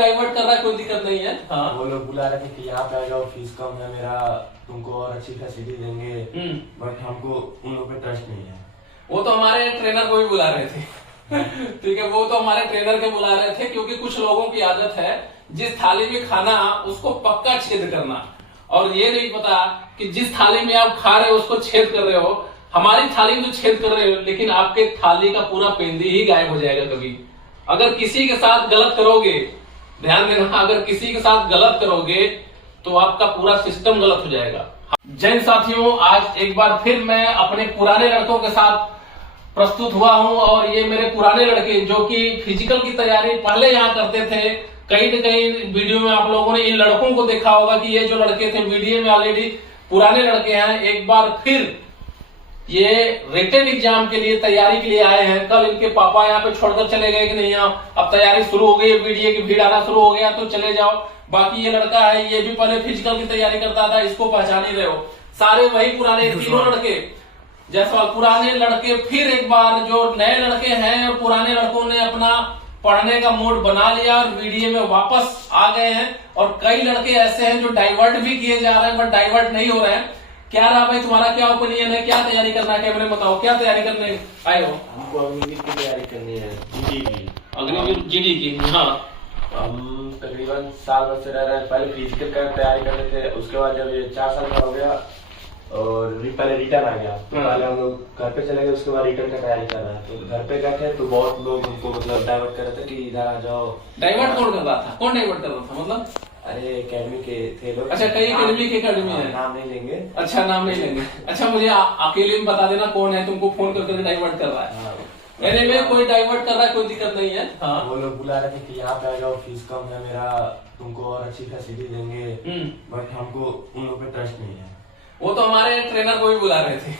Divert कर रहा है कोई दिक्कत नहीं है। हाँ वो लोग बुला रहे थे कि यहाँ पे आ जाओ, फीस कम है मेरा, तुमको और अच्छी फैसिलिटी देंगे, बट हमको उन लोग पे ट्रस्ट नहीं है। वो तो हमारे ट्रेनर को भी बुला रहे थे ठीक है, वो तो हमारे ट्रेनर के बुला रहे थे, क्योंकि कुछ लोगों की आदत है जिस थाली में खाना उसको पक्का छेद करना, और ये नहीं पता कि जिस थाली में आप खा रहे हो उसको छेद कर रहे हो। हमारी थाली में तो छेद कर रहे हो, लेकिन आपके थाली का पूरा पेंदी ही गायब हो जाएगा कभी। अगर किसी के साथ गलत करोगे, ध्यान देना, अगर किसी के साथ गलत करोगे तो आपका पूरा सिस्टम गलत हो जाएगा। जैन साथियों, आज एक बार फिर मैं अपने पुराने लड़कों के साथ प्रस्तुत हुआ हूं, और ये मेरे पुराने लड़के जो कि फिजिकल की तैयारी पहले यहाँ करते थे। कहीं न कहीं वीडियो में आप लोगों ने इन लड़कों को देखा होगा कि ये जो लड़के थे वीडियो में ऑलरेडी पुराने लड़के हैं। एक बार फिर ये रिटन एग्जाम के लिए तैयारी के लिए आए हैं। कल इनके पापा यहाँ पे छोड़कर चले गए कि नहीं, अब तैयारी शुरू हो गई, वीडियो की भीड़ आना शुरू हो गया तो चले जाओ। बाकी ये लड़का है, ये भी पहले फिजिकल की तैयारी करता था, इसको पहचान ही रहे हो। सारे वही पुराने तीनों लड़के, जैसा पुराने लड़के फिर एक बार जो नए लड़के हैं और पुराने लड़कों ने अपना पढ़ने का मूड बना लिया और वीडियो में वापस आ गए हैं। और कई लड़के ऐसे हैं जो डाइवर्ट भी किए जा रहे हैं, बट डाइवर्ट नहीं हो रहे हैं। क्या रहा भाई, तुम्हारा क्या ओपिनियन है, क्या तैयारी करना है, कैमरे बताओ, क्या तैयारी करने आए हो? हमको अग्निवीर की तैयारी करनी है, जीडी की। अग्निवीर जीडी की? हाँ, हम तकरीबन साल भर से रह रहे हैं। पहले फिजिकल का तैयारी कर रहे थे, उसके बाद जब ये 4 साल का हो गया और पहले रिटर्न आ गया, पहले हम लोग घर पे चले गए, उसके बाद रिटर्न का तैयारी कर रहे हैं। तो घर पे गए थे तो बहुत लोग हमको मतलब डाइवर्ट कर रहे थे कि इधर आ जाओ। डाइवर्ट कौन कर रहा था? कौन डाइवर्ट कर रहा था मतलब? अरे एकेडमी के थे लोग। अच्छा, कई एकेडमी के एकेडमी है, नाम नहीं लेंगे। अच्छा, नाम नहीं लेंगे। अच्छा, मुझे अकेले में बता देना कौन है तुमको फोन करके डाइवर्ट कर रहा है। एनीवे, कोई डाइवर्ट कर रहा है कोई दिक्कत नहीं है। हाँ, वो लोग बुला रहे थे कि यहाँ पे आ जाओ, फीस कम है मेरा, तुमको और अच्छी फैसिलिटी देंगे, बट हमको उन लोग पे ट्रस्ट नहीं है। वो तो हमारे ट्रेनर को भी बुला रहे थे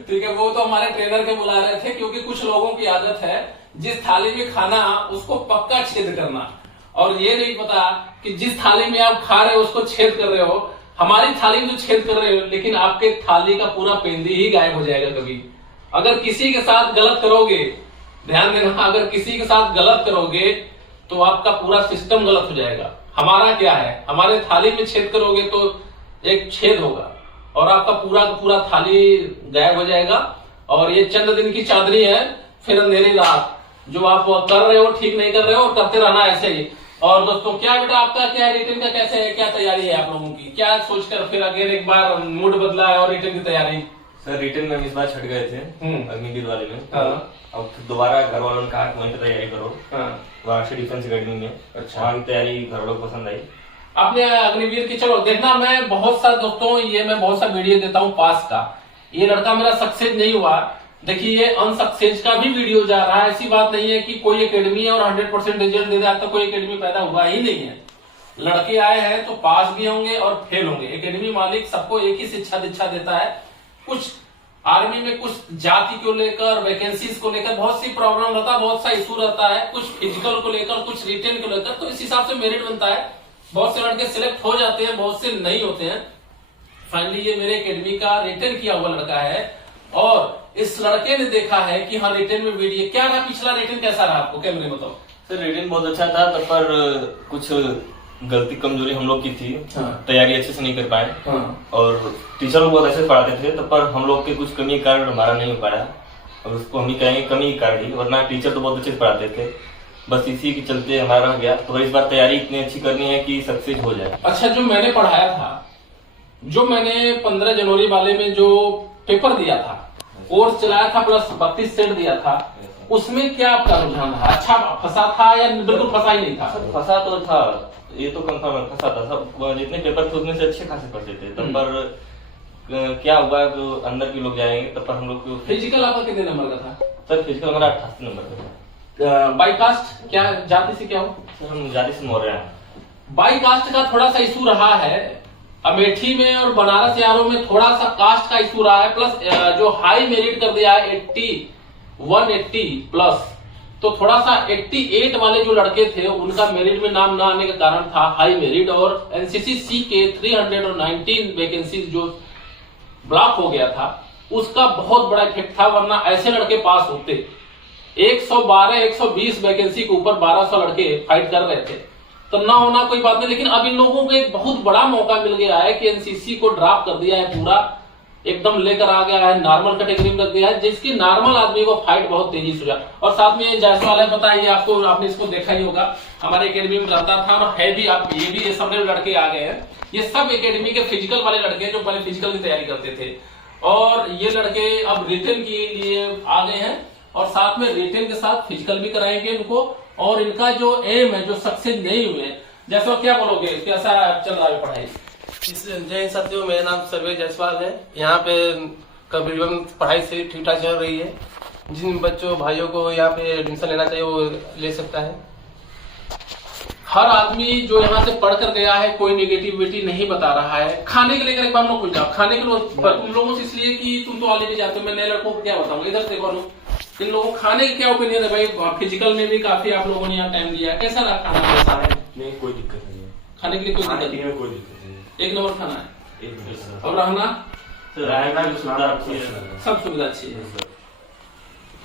ठीक है, वो तो हमारे ट्रेनर के बुला रहे थे, क्योंकि कुछ लोगों की आदत है जिस थाली में खाना उसको पक्का छेद करना, और ये नहीं पता कि जिस थाली में आप खा रहे हो उसको छेद कर रहे हो। हमारी थाली में तो छेद कर रहे हो, लेकिन आपके थाली का पूरा पेंदी ही गायब हो जाएगा कभी। अगर किसी के साथ गलत करोगे, ध्यान देना, अगर किसी के साथ गलत करोगे तो आपका पूरा सिस्टम गलत हो जाएगा। हमारा क्या है, हमारे थाली में छेद करोगे तो एक छेद होगा और आपका पूरा का पूरा थाली गायब हो जाएगा। और ये चंद दिन की चादरी है, फिर अंधेरी रात। जो आप कर रहे हो ठीक नहीं कर रहे हो, और करते रहना ऐसे ही। और दोस्तों, क्या बेटा आपका क्या रिटर्न का कैसे है, क्या तैयारी है आप लोगों की? क्या सोचकर फिर अगेन एक बार मूड बदला है और रिटर्न की तैयारी? सर, रिटर्न में हम इस बार छट गए थे अग्निवीर वाले में। अब दोबारा घर वालों ने कहा वहीं पे तैयारी करो, वाराणसी डिफेंस अकेडमी में। अच्छा, वहाँ की तैयारी घर वालों को पसंद आई। आपने अग्निवीर की, चलो देखना, मैं बहुत सा दोस्तों मैं बहुत सा वीडियो देता हूँ पास का। ये लड़का मेरा सक्सेस नहीं हुआ, देखिए ये अनसक्सेस का भी वीडियो जा रहा है। ऐसी बात नहीं है कि कोई एकेडमी है और 100% रिजल्ट दे रहा है, तो कोई एकेडमी पैदा हुआ ही नहीं है। लड़के आए हैं तो पास भी होंगे और फेल होंगे। एकेडमी मालिक सबको एक ही शिक्षा दीक्षा देता है। कुछ आर्मी में कुछ जाति को लेकर, वैकेंसीज को लेकर बहुत सी प्रॉब्लम रहता है, बहुत सा इशू रहता है, कुछ फिजिकल को लेकर, कुछ रिटेन को लेकर, तो इस हिसाब से मेरिट बनता है। बहुत से लड़के सिलेक्ट हो जाते हैं, बहुत से नहीं होते हैं। फाइनली ये मेरे एकेडमी का रिटेन किया हुआ लड़का है, और इस लड़के ने देखा है कि हाँ रिटेन में वीडियो क्या रहा, पिछला रिटेन कैसा रहा आपको, कैमरे में बताओ। सर, रिटर्न बहुत अच्छा था, पर कुछ गलती कमजोरी हम लोग की थी। तैयारी अच्छे से नहीं कर पाए, और टीचर लोग बहुत अच्छे से पढ़ाते थे, पर हम लोग के कुछ कमी के कारण हमारा नहीं हो पाया, और उसको हम ही कहेंगे कमी के कारण ही, वरना टीचर तो बहुत अच्छे से पढ़ाते थे। बस इसी के चलते हमारा रह गया। तो इस बार तैयारी इतनी अच्छी करनी है कि सक्सेस हो जाए। अच्छा, जो मैंने पढ़ाया था, जो मैंने 15 जनवरी वाले में जो पेपर दिया था, कोर्स चलाया था, प्लस 32 सेट दिया था, उसमें क्या आपका रुझान था? अच्छा फंसा था या बिल्कुल फंसा ही नहीं था? सर, फंसा तो था, ये तो कंफर्म है, फंसा था। सब जितने पेपर थे उसमें से अच्छे खासे पढ़ते थे। तब पर क्या हुआ, जो अंदर के लोग जाएंगे, तब पर हम लोग को। फिजिकल आपका कितने नंबर का था? सर, फिजिकल हमारा 88 नंबर का था। बाई कास्ट, क्या जाति से क्या हो? सर, हम जाति से मौर्य हैं। बाई कास्ट का थोड़ा सा इशू रहा है अमेठी में, और बनारस यारों में थोड़ा सा कास्ट का इशू रहा है। प्लस जो हाई मेरिट कर दिया है 180 प्लस, तो थोड़ा सा 88 वाले जो लड़के थे उनका मेरिट में नाम ना आने का कारण था हाई मेरिट, और एनसीसी के 319 वैकेंसीज जो ब्लॉक हो गया था उसका बहुत बड़ा इफेक्ट था, वरना ऐसे लड़के पास होते। 112-120 वैकेंसी के ऊपर 1200 लड़के फाइट कर रहे थे। तो ना होना कोई बात नहीं, लेकिन अब इन लोगों को एक बहुत बड़ा मौका मिल गया है कि एनसीसी को ड्रॉप कर दिया है, पूरा एकदम लेकर आ गया है, नॉर्मल कैटेगरी में रख दिया है, जिसकी नॉर्मल आदमी को फाइट बहुत तेजी से हुआ। और साथ में जायसवाल है, पता है आपको, आपने इसको देखा ही होगा, हमारे एकेडमी में रहता था और है भी। आप ये भी सब लड़के आ गए हैं, ये सब एकेडमी के फिजिकल वाले लड़के जो पहले फिजिकल की तैयारी करते थे, और ये लड़के अब रिटन के लिए आ गए हैं और साथ में रिटन के साथ फिजिकल भी कराएंगे इनको। और इनका जो एम है, जो सक्सेस नहीं हुए, जैसा क्या बोलोगे, कैसा चल रहा है पढ़ाई? जय हिंद साथियों, मेरा नाम सर्वे जायसवाल है। यहाँ पे करीबन पढ़ाई से ठीक ठाक चल रही है। जिन बच्चों भाइयों को यहाँ पे एडमिशन लेना चाहिए वो ले सकता है। हर आदमी जो यहाँ से पढ़ कर गया है कोई नेगेटिविटी नहीं बता रहा है। खाने के लेकर एक बार लोग पूछा, खाने के तुम लोगों से इसलिए कि तुम तो ऑलरेडी जाते हो, मैं नए लड़कों को क्या बताऊंगा। इधर देखो इन लोगों को खाने की क्या ओपिनियन है भाई? फिजिकल में भी काफी आप लोगों ने यहाँ टाइम दिया है, कैसा रहा खाना? कैसा है? नहीं, कोई दिक्कत नहीं है खाने के लिए, कोई दिक्कत नहीं, कोई दिक्कत नहीं, एक नंबर खाना है। एक नंबर। और रहना सब सुविधा अच्छी है।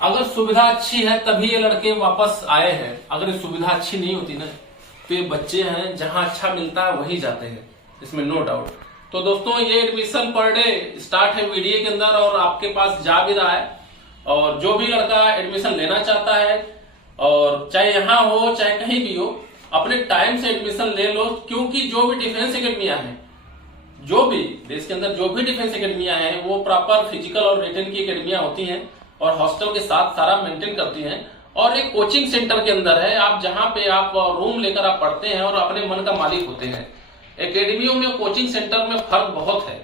अगर सुविधा अच्छी है तभी ये लड़के वापस आए हैं। अगर ये सुविधा अच्छी नहीं होती ना तो ये बच्चे हैं जहां अच्छा मिलता है वहीं जाते हैं, इसमें नो डाउट। तो दोस्तों ये एडमिशन पर डे स्टार्ट है वीडियो के अंदर और आपके पास जा भी रहा है। और जो भी लड़का एडमिशन लेना चाहता है, और चाहे यहाँ हो चाहे कहीं भी हो, अपने टाइम से एडमिशन ले लो, क्योंकि जो भी डिफेंस एकेडमियां हैं, जो भी देश के अंदर जो भी डिफेंस एकेडमियां हैं, वो प्रॉपर फिजिकल और रिटन की एकेडमियां होती हैं और हॉस्टल के साथ सारा मेंटेन करती हैं। और एक कोचिंग सेंटर के अंदर है, आप जहां पे आप रूम लेकर आप पढ़ते हैं और अपने मन का मालिक होते हैं। एकेडमियों में कोचिंग सेंटर में फर्क बहुत है।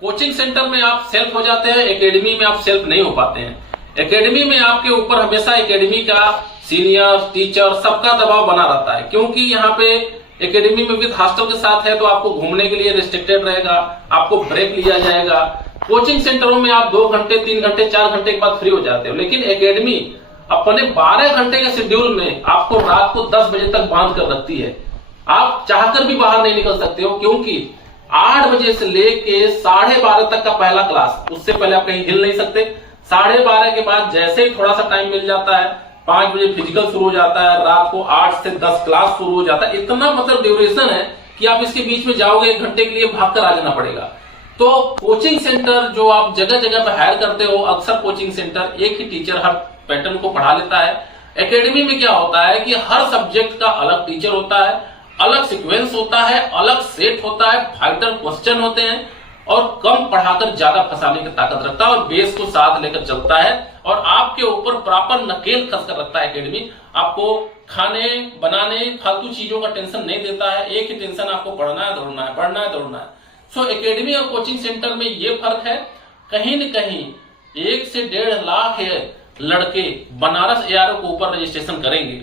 कोचिंग सेंटर में आप सेल्फ हो जाते हैं, एकेडमी में आप सेल्फ नहीं हो पाते हैं। एकेडमी में आपके ऊपर हमेशा एकेडमी का सीनियर, टीचर सबका दबाव बना रहता है, क्योंकि यहाँ पे एकेडमी में विद हॉस्टल के साथ है तो आपको घूमने के लिए रिस्ट्रिक्टेड रहेगा, आपको ब्रेक लिया जाएगा। कोचिंग सेंटरों में आप 2 घंटे 3 घंटे 4 घंटे के बाद फ्री हो जाते हो, लेकिन एकेडमी अपने 12 घंटे के शेड्यूल में आपको रात को 10 बजे तक बांध कर रखती है। आप चाहकर भी बाहर नहीं निकल सकते हो, क्योंकि 8 बजे से लेके 12:30 तक का पहला क्लास, उससे पहले आप कहीं हिल नहीं सकते। 12:30 के बाद जैसे ही थोड़ा सा टाइम मिल जाता है, 5 बजे फिजिकल शुरू हो जाता है, रात को 8 से 10 क्लास शुरू हो जाता है। इतना मतलब ड्यूरेशन है कि आप इसके बीच में जाओगे 1 घंटे के लिए भागकर आ जाना पड़ेगा। तो कोचिंग सेंटर जो आप जगह जगह पर हायर करते हो, अक्सर कोचिंग सेंटर एक ही टीचर हर पैटर्न को पढ़ा लेता है। एकेडमी में क्या होता है कि हर सब्जेक्ट का अलग टीचर होता है, अलग सीक्वेंस होता है, अलग सेट होता है, फाइटर क्वेश्चन होते हैं और कम पढ़ाकर ज्यादा फंसाने की ताकत रखता है और बेस को साथ लेकर चलता है और आपके ऊपर प्रॉपर नकेल कस कर रखता है। एकेडमी आपको खाने बनाने फालतू चीजों का टेंशन नहीं देता है, एक ही टेंशन आपको पढ़ना है दौड़ना है, पढ़ना है दौड़ना है। सो एकेडमी और कोचिंग सेंटर में ये फर्क है। कहीं न कहीं 1 से 1.5 लाख लड़के बनारस एआरओ के ऊपर रजिस्ट्रेशन करेंगे।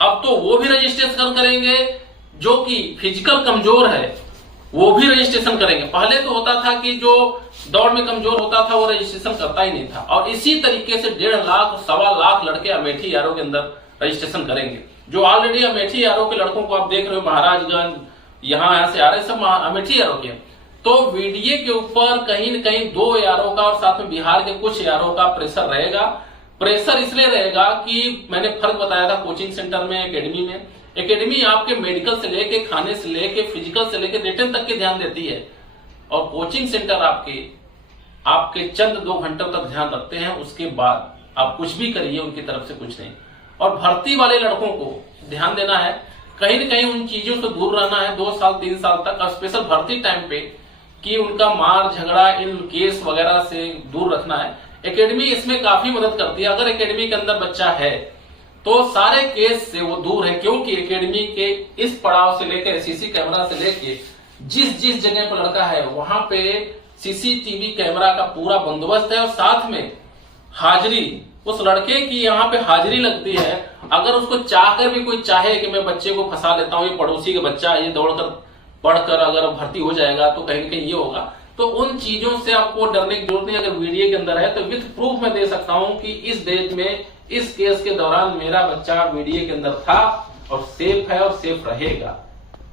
अब तो वो भी रजिस्ट्रेशन करेंगे जो कि फिजिकल कमजोर है, वो भी रजिस्ट्रेशन करेंगे। पहले तो होता था कि जो दौड़ में कमजोर होता था वो रजिस्ट्रेशन करता ही नहीं था, और इसी तरीके से 1.5 लाख 1.25 लाख लड़के अमेठी एआरओ के अंदर रजिस्ट्रेशन करेंगे। जो ऑलरेडी अमेठी एआरओ के लड़कों को आप देख रहे हो, महाराजगंज यहाँ से आ रहे सब अमेठी एआरओ के। तो वीडियो के ऊपर कहीं न कहीं 2 एआरओ का और साथ में बिहार के कुछ एआरओ का प्रेशर रहेगा। प्रेशर इसलिए रहेगा कि मैंने फर्क बताया था कोचिंग सेंटर में, एकेडमी में। एकेडमी आपके मेडिकल से लेके, खाने से लेके, फिजिकल से लेके रिटन तक के ध्यान देती है, और कोचिंग सेंटर आपके चंद 2 घंटों तक ध्यान रखते हैं। उसके बाद आप कुछ भी करिए, उनकी तरफ से कुछ नहीं। और भर्ती वाले लड़कों को ध्यान देना है, कहीं न कहीं उन चीजों से दूर रहना है 2 साल 3 साल तक, और स्पेशल भर्ती टाइम पे कि उनका मार झगड़ा इन केस वगैरह से दूर रखना है। एकेडमी इसमें काफी मदद करती है। अगर एकेडमी के अंदर बच्चा है तो सारे केस से वो दूर है, क्योंकि एकेडमी के इस पड़ाव से लेकर सीसी कैमरा से लेके जिस जगह पर लड़का है वहां पे सीसीटीवी कैमरा का पूरा बंदोबस्त है, और साथ में हाजिरी, उस लड़के की यहाँ पे हाजिरी लगती है। अगर उसको चाहकर भी कोई चाहे कि मैं बच्चे को फंसा लेता हूँ, ये पड़ोसी का बच्चा है, ये दौड़कर पढ़कर अगर भर्ती हो जाएगा तो कहीं न कहीं ये होगा, तो उन चीजों से आपको डरने की जरूरत नहीं। अगर वीडियो के अंदर है तो विथ प्रूफ मैं दे सकता हूं कि इस डेट में इस केस के दौरान मेरा बच्चा वीडियो के अंदर था और सेफ है और सेफ रहेगा।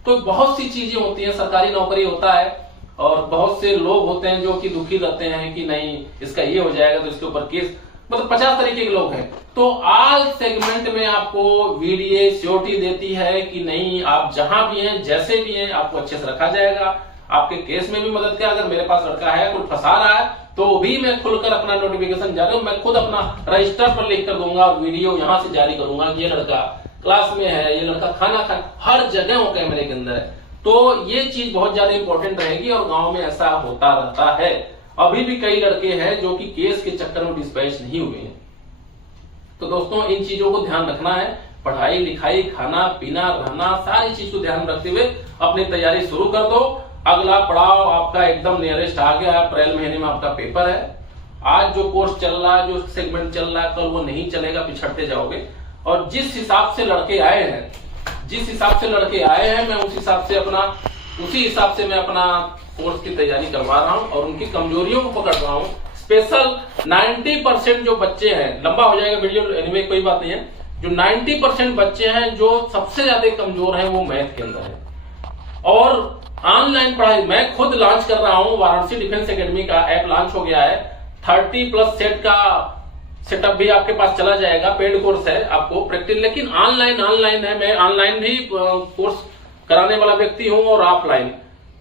तो बहुत सी चीजें होती हैं, सरकारी नौकरी होता है और बहुत से लोग होते हैं जो कि दुखी रहते हैं कि नहीं इसका ये हो जाएगा तो इसके ऊपर केस। मतलब 50 तरीके के लोग हैं। तो ऑल सेगमेंट में आपको वीडीए श्योरिटी देती है कि नहीं, आप जहां भी हैं, जैसे भी हैं, आपको अच्छे से रखा जाएगा। आपके केस में भी मदद किया। अगर मेरे पास लड़का है कोई फंसा रहा है तो भी मैं खुलकर अपना नोटिफिकेशन जारी, मैं खुद अपना रजिस्टर पर लिख कर दूंगा और वीडियो यहां से जारी करूंगा कि ये लड़का क्लास में है, ये लड़का खाना खा, हर जगह वो कैमरे के अंदर है। तो ये चीज बहुत ज्यादा इंपॉर्टेंट रहेगी और गांव में ऐसा होता रहता है। अभी भी कई लड़के हैं जो कि केस के चक्कर में डिस्पैच नहीं हुए हैं। तो दोस्तों इन चीजों को ध्यान रखना है। पढ़ाई लिखाई, खाना पीना, रहना, सारी चीज को ध्यान रखते हुए अपनी तैयारी शुरू कर दो। अगला पड़ाव आपका एकदम नियरेस्ट आ गया है। अप्रैल महीने में आपका पेपर है। आज जो कोर्स चल रहा है, जो सेगमेंट चल रहा है, कल वो नहीं चलेगा, पिछड़ते जाओगे। और जिस हिसाब से लड़के आए हैं, मैं उसी हिसाब से मैं अपना कोर्स की तैयारी करवा रहा हूं और उनकी कमजोरियों को पकड़ रहा हूं। स्पेशल 90% जो बच्चे हैं, लंबा हो जाएगा वीडियो, एनीवे कोई बात नहीं है, जो 90% बच्चे हैं जो सबसे ज्यादा कमजोर हैं वो मैथ के अंदर है। और ऑनलाइन पढ़ाई मैं खुद लॉन्च कर रहा हूं। वाराणसी डिफेंस एकेडमी का ऐप लॉन्च हो गया है। 30+ सेट का सेटअप भी आपके पास चला जाएगा। पेड कोर्स है आपको प्रैक्टिस, लेकिन ऑनलाइन है। मैं ऑनलाइन भी कोर्स कराने वाला व्यक्ति हूं और ऑफलाइन।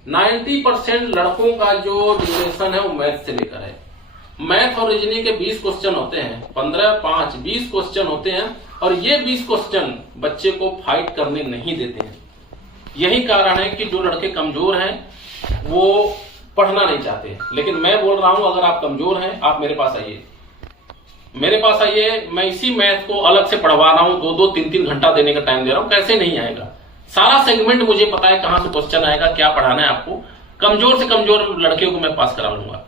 90% लड़कों का जो ड्यूरेशन है वो मैथ से लेकर है। मैथ और रीजनिंग के 20 क्वेश्चन होते हैं, 15, 5, 20 क्वेश्चन होते हैं और ये 20 क्वेश्चन बच्चे को फाइट करने नहीं देते हैं। यही कारण है कि जो लड़के कमजोर हैं वो पढ़ना नहीं चाहते। लेकिन मैं बोल रहा हूं अगर आप कमजोर हैं, आप मेरे पास आइए, मैं इसी मैथ को अलग से पढ़वा रहा हूं। 2-2, 3-3 घंटा देने का टाइम दे रहा हूं। कैसे नहीं आएगा? सारा सेगमेंट मुझे पता है कहां से क्वेश्चन आएगा, क्या पढ़ाना है आपको। कमजोर से कमजोर लड़कियों को मैं पास करा लूंगा।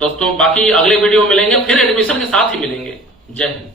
दोस्तों बाकी अगले वीडियो में मिलेंगे, फिर एडमिशन के साथ ही मिलेंगे। जय हिंद।